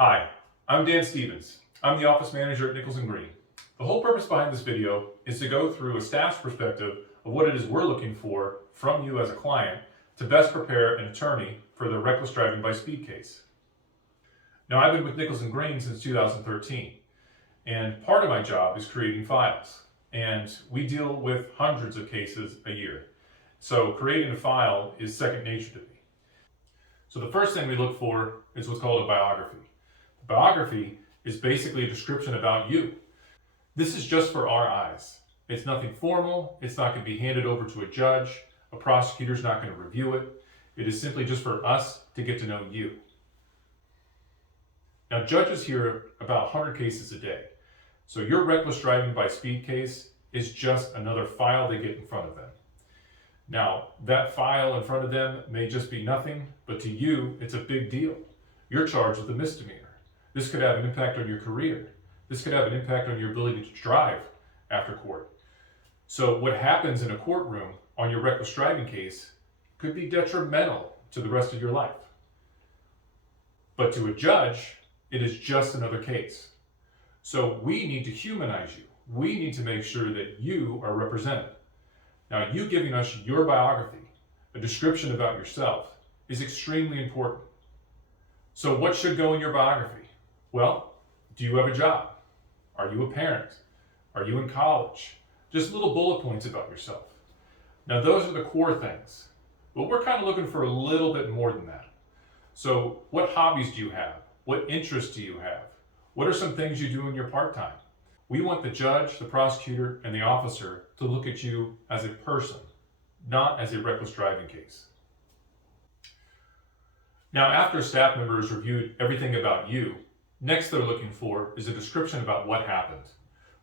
Hi, I'm Dan Stevens. I'm the office manager at Nichols & Green. The whole purpose behind this video is to go through a staff's perspective of what it is we're looking for from you as a client to best prepare an attorney for their reckless driving by speed case. Now, I've been with Nichols & Green since 2013, and part of my job is creating files, and we deal with hundreds of cases a year. So creating a file is second nature to me. So the first thing we look for is what's called a biography. The biography is basically a description about you. This is just for our eyes. It's nothing formal. It's not going to be handed over to a judge. A prosecutor's not going to review it. It is simply just for us to get to know you. Now, judges hear about 100 cases a day. So your reckless driving by speed case is just another file they get in front of them. Now, that file in front of them may just be nothing, but to you, it's a big deal. You're charged with a misdemeanor. This could have an impact on your career. This could have an impact on your ability to drive after court. So what happens in a courtroom on your reckless driving case could be detrimental to the rest of your life. But to a judge, it is just another case. So we need to humanize you. We need to make sure that you are represented. Now, you giving us your biography, a description about yourself, is extremely important. So what should go in your biography? Well, do you have a job? Are you a parent? Are you in college? Just little bullet points about yourself. Now, those are the core things, but we're kind of looking for a little bit more than that. So what hobbies do you have? What interests do you have? What are some things you do in your part-time? We want the judge, the prosecutor, and the officer to look at you as a person, not as a reckless driving case. Now, after a staff member has reviewed everything about you, next they're looking for is a description about what happened.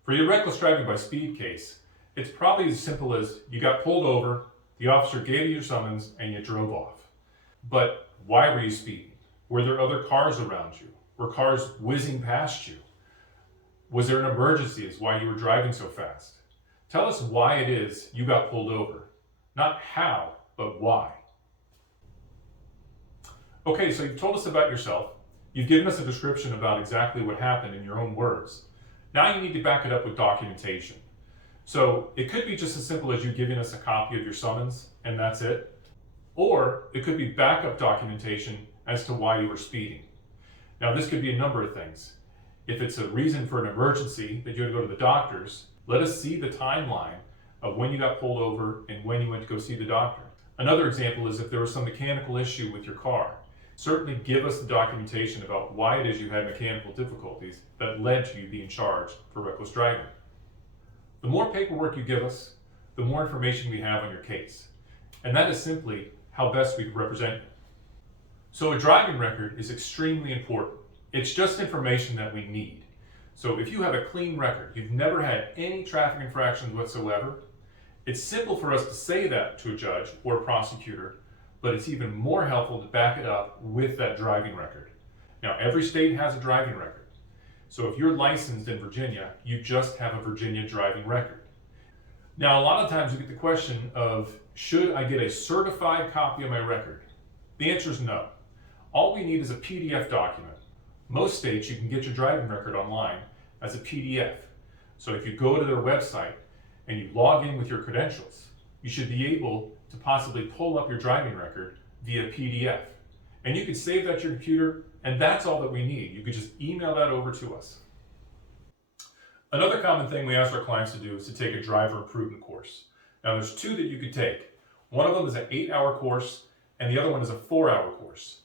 For your reckless driving by speed case, it's probably as simple as you got pulled over, the officer gave you your summons, and you drove off. But why were you speeding? Were there other cars around you? Were cars whizzing past you? Was there an emergency as why you were driving so fast? Tell us why it is you got pulled over. Not how, but why. Okay, so you've told us about yourself. You've given us a description about exactly what happened in your own words. Now you need to back it up with documentation. So it could be just as simple as you giving us a copy of your summons, and that's it. Or it could be backup documentation as to why you were speeding. Now this could be a number of things. If it's a reason for an emergency that you had to go to the doctor's, let us see the timeline of when you got pulled over and when you went to go see the doctor. Another example is if there was some mechanical issue with your car. Certainly give us the documentation about why it is you had mechanical difficulties that led to you being charged for reckless driving. The more paperwork you give us, the more information we have on your case. And that is simply how best we can represent you. So a driving record is extremely important. It's just information that we need. So if you have a clean record, you've never had any traffic infractions whatsoever, it's simple for us to say that to a judge or a prosecutor, but it's even more helpful to back it up with that driving record. Now, every state has a driving record. So if you're licensed in Virginia, you just have a Virginia driving record. Now, a lot of times you get the question of, should I get a certified copy of my record? The answer is no. All we need is a PDF document. Most states, you can get your driving record online as a PDF. So if you go to their website and you log in with your credentials, you should be able to possibly pull up your driving record via PDF. And you can save that to your computer, and that's all that we need. You could just email that over to us. Another common thing we ask our clients to do is to take a driver improvement course. Now there's two that you could take. One of them is an 8-hour course, and the other one is a 4-hour course.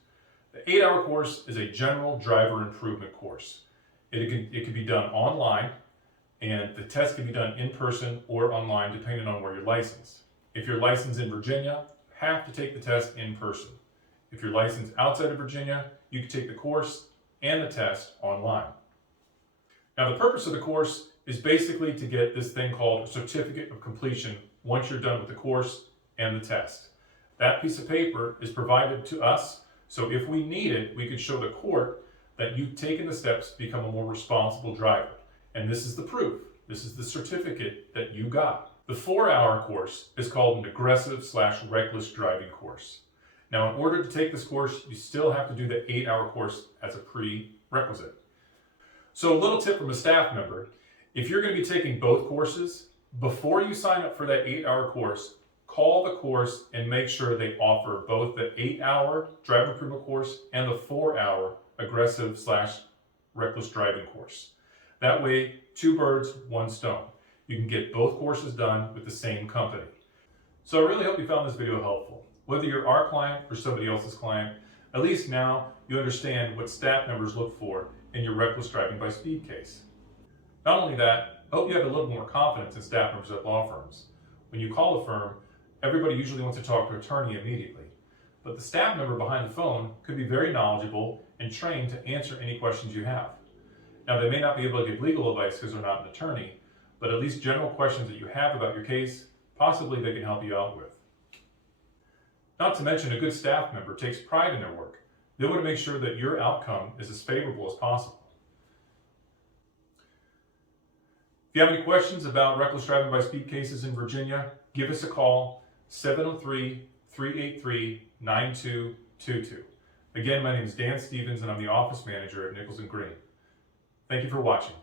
The 8-hour course is a general driver improvement course. It can be done online, and the test can be done in person or online depending on where you're licensed. If you're licensed in Virginia, you have to take the test in person. If you're licensed outside of Virginia, you can take the course and the test online. Now the purpose of the course is basically to get this thing called a certificate of completion once you're done with the course and the test. That piece of paper is provided to us, so if we need it, we can show the court that you've taken the steps to become a more responsible driver. And this is the proof. This is the certificate that you got. The 4-hour course is called an aggressive/reckless driving course. Now, in order to take this course, you still have to do the 8-hour course as a prerequisite. So a little tip from a staff member, if you're going to be taking both courses, before you sign up for that 8-hour course, call the course and make sure they offer both the 8-hour driver improvement course and the 4-hour aggressive/reckless driving course. That way, 2 birds, 1 stone. You can get both courses done with the same company. So I really hope you found this video helpful. Whether you're our client or somebody else's client, at least now you understand what staff members look for in your reckless driving by speed case. Not only that, I hope you have a little more confidence in staff members at law firms. When you call a firm, everybody usually wants to talk to an attorney immediately. But the staff member behind the phone could be very knowledgeable and trained to answer any questions you have. Now, they may not be able to give legal advice because they're not an attorney, but at least general questions that you have about your case, possibly they can help you out with. Not to mention, a good staff member takes pride in their work. They want to make sure that your outcome is as favorable as possible. If you have any questions about reckless driving by speed cases in Virginia, give us a call, 703-383-9222. Again, my name is Dan Stevens and I'm the office manager at Nichols & Green. Thank you for watching.